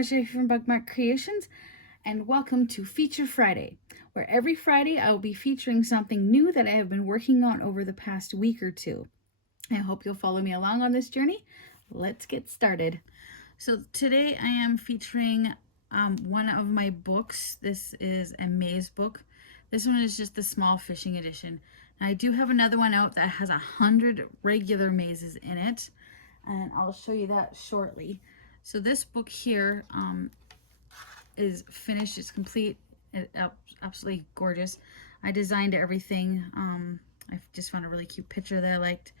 Marcia from Bugmark Creations, and welcome to Feature Friday, where every Friday I will be featuring something new that I have been working on over the past week or two. I hope you'll follow me along on this journey. Let's get started. So today I am featuring one of my books. This is a maze book. This one is just the small fishing edition. And I do have another one out that has 100 regular mazes in it, and I'll show you that shortly. So this book here is finished, it's complete, it's absolutely gorgeous. I designed everything. I just found a really cute picture that I liked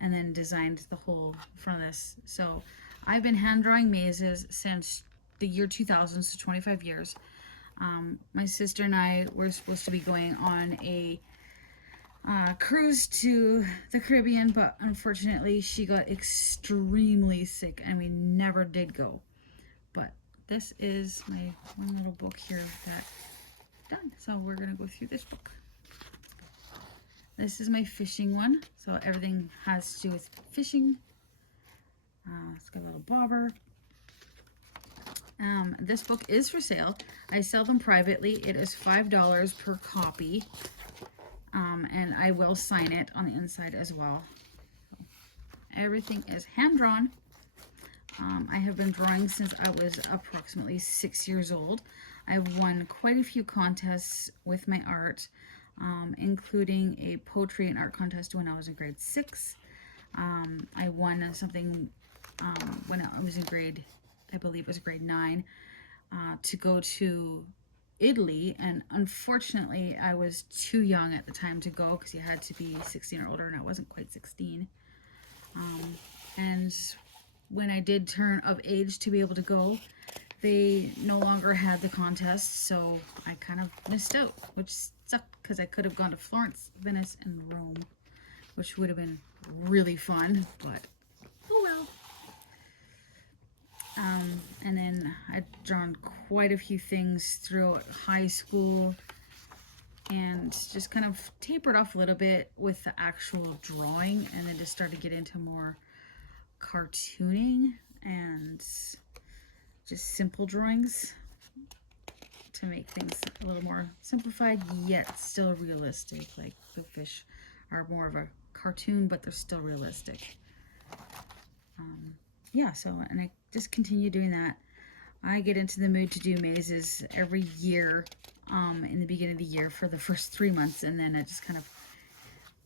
and then designed the whole front of this. So I've been hand drawing mazes since the year 2000, so 25 years. My sister and I were supposed to be going on a cruise to the Caribbean, but unfortunately she got extremely sick and we never did go. But this is my one little book here that done. So we're gonna go through this book. This is my fishing one, so everything has to do with fishing. It's got a little bobber. This book is for sale. I sell them privately. It is $5 per copy. And I will sign it on the inside as well. Everything is hand drawn. I have been drawing since I was approximately 6 years old. I've won quite a few contests with my art, including a poetry and art contest when I was in grade 6. I won something when I was in grade, I believe it was grade 9, to go to Italy, and unfortunately I was too young at the time to go because you had to be 16 or older, and I wasn't quite 16. And when I did turn of age to be able to go, they no longer had the contest, so I kind of missed out, which sucked because I could have gone to Florence, Venice, and Rome, which would have been really fun, but oh well. And then I'd drawn quite a few things throughout high school and just kind of tapered off a little bit with the actual drawing, and then just started to get into more cartooning and just simple drawings to make things a little more simplified yet still realistic. Like the fish are more of a cartoon, but they're still realistic. Yeah, so, and I just continue doing that. I get into the mood to do mazes every year in the beginning of the year for the first 3 months, and then it just kind of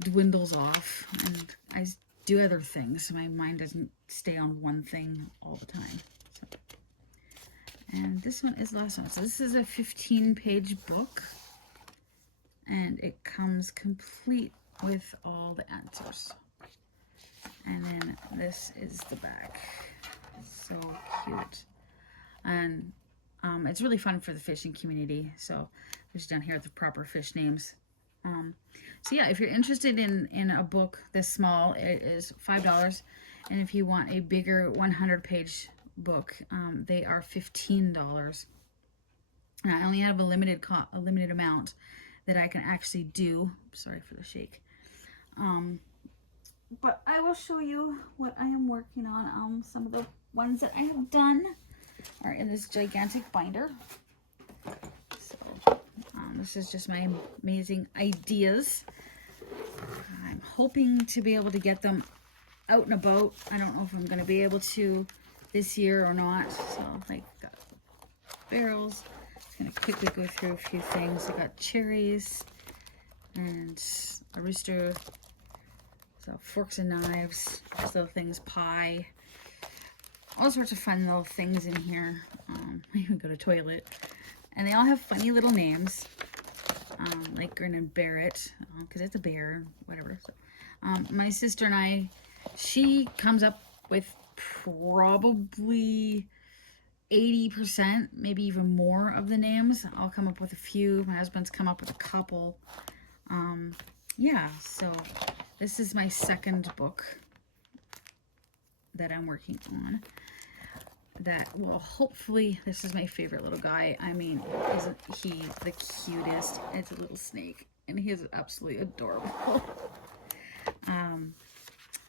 dwindles off and I do other things. My mind doesn't stay on one thing all the time. So. And this one is the last one. So this is a 15-page book, and it comes complete with all the answers. And then this is the back. So cute. And it's really fun for the fishing community. So there's down here the proper fish names. So yeah, if you're interested in a book this small, it is $5. And if you want a bigger 100-page book, they are $15. And I only have a limited amount that I can actually do. Sorry for the shake. But I will show you what I am working on. Some of the ones that I have done are in this gigantic binder. So this is just my amazing ideas. I'm hoping to be able to get them out and about. I don't know if I'm going to be able to this year or not. So like got barrels. Just going to quickly go through a few things. I got cherries and a rooster. So forks and knives, just little things, pie, all sorts of fun little things in here. I even got a toilet, and they all have funny little names, like Grin and Barrett, because it's a bear, whatever. So, my sister and I, she comes up with probably 80%, maybe even more of the names. I'll come up with a few. My husband's come up with a couple. Yeah, so this is my second book that I'm working on that will hopefully, this is my favorite little guy. I mean, isn't he the cutest? It's a little snake, and he is absolutely adorable.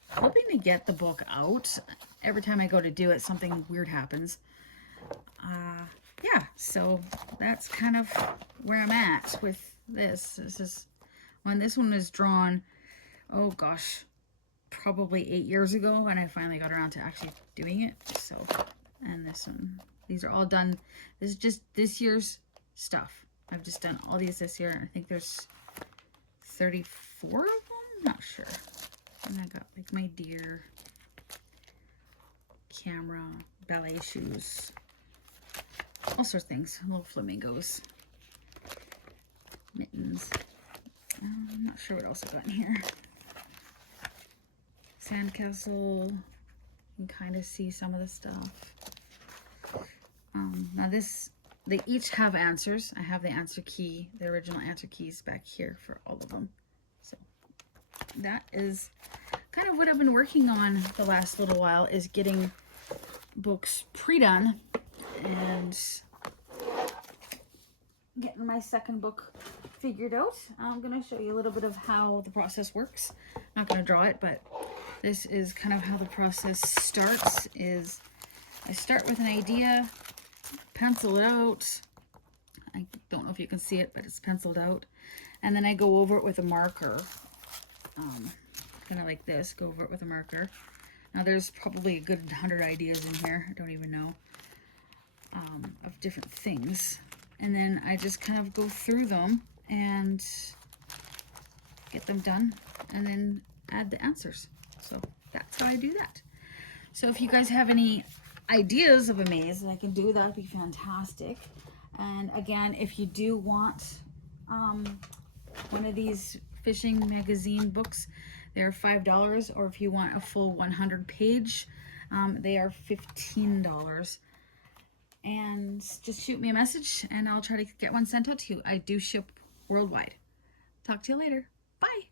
Hoping to get the book out. Every time I go to do it, something weird happens. yeah, so that's kind of where I'm at with this. This is when this one was drawn, oh gosh, probably 8 years ago, and I finally got around to actually doing it. So, and this one, these are all done. This is just this year's stuff. I've just done all these this year. I think there's 34 of them, not sure. And I got like my deer, camera, ballet shoes, all sorts of things, little flamingos, mittens. I'm not sure what else I got in here. Sandcastle, you can kind of see some of the stuff. Now this, they each have answers. I have the answer key, the original answer keys back here for all of them. So that is kind of what I've been working on the last little while, is getting books pre-done and getting my second book figured out. I'm going to show you a little bit of how the process works. I'm not going to draw it, but this is kind of how the process starts. Is I start with an idea, pencil it out. I don't know if you can see it, but it's penciled out. And then I go over it with a marker. Kind of like this, go over it with a marker. Now there's probably a good 100 ideas in here, I don't even know, of different things. And then I just kind of go through them and get them done and then add the answers. So that's how I do that. So if you guys have any ideas of a maze that I can do, that would be fantastic. And again, if you do want one of these fishing magazine books, they're $5, or if you want a full 100 page, they are $15. And just shoot me a message and I'll try to get one sent out to you. I do ship worldwide. Talk to you later. Bye.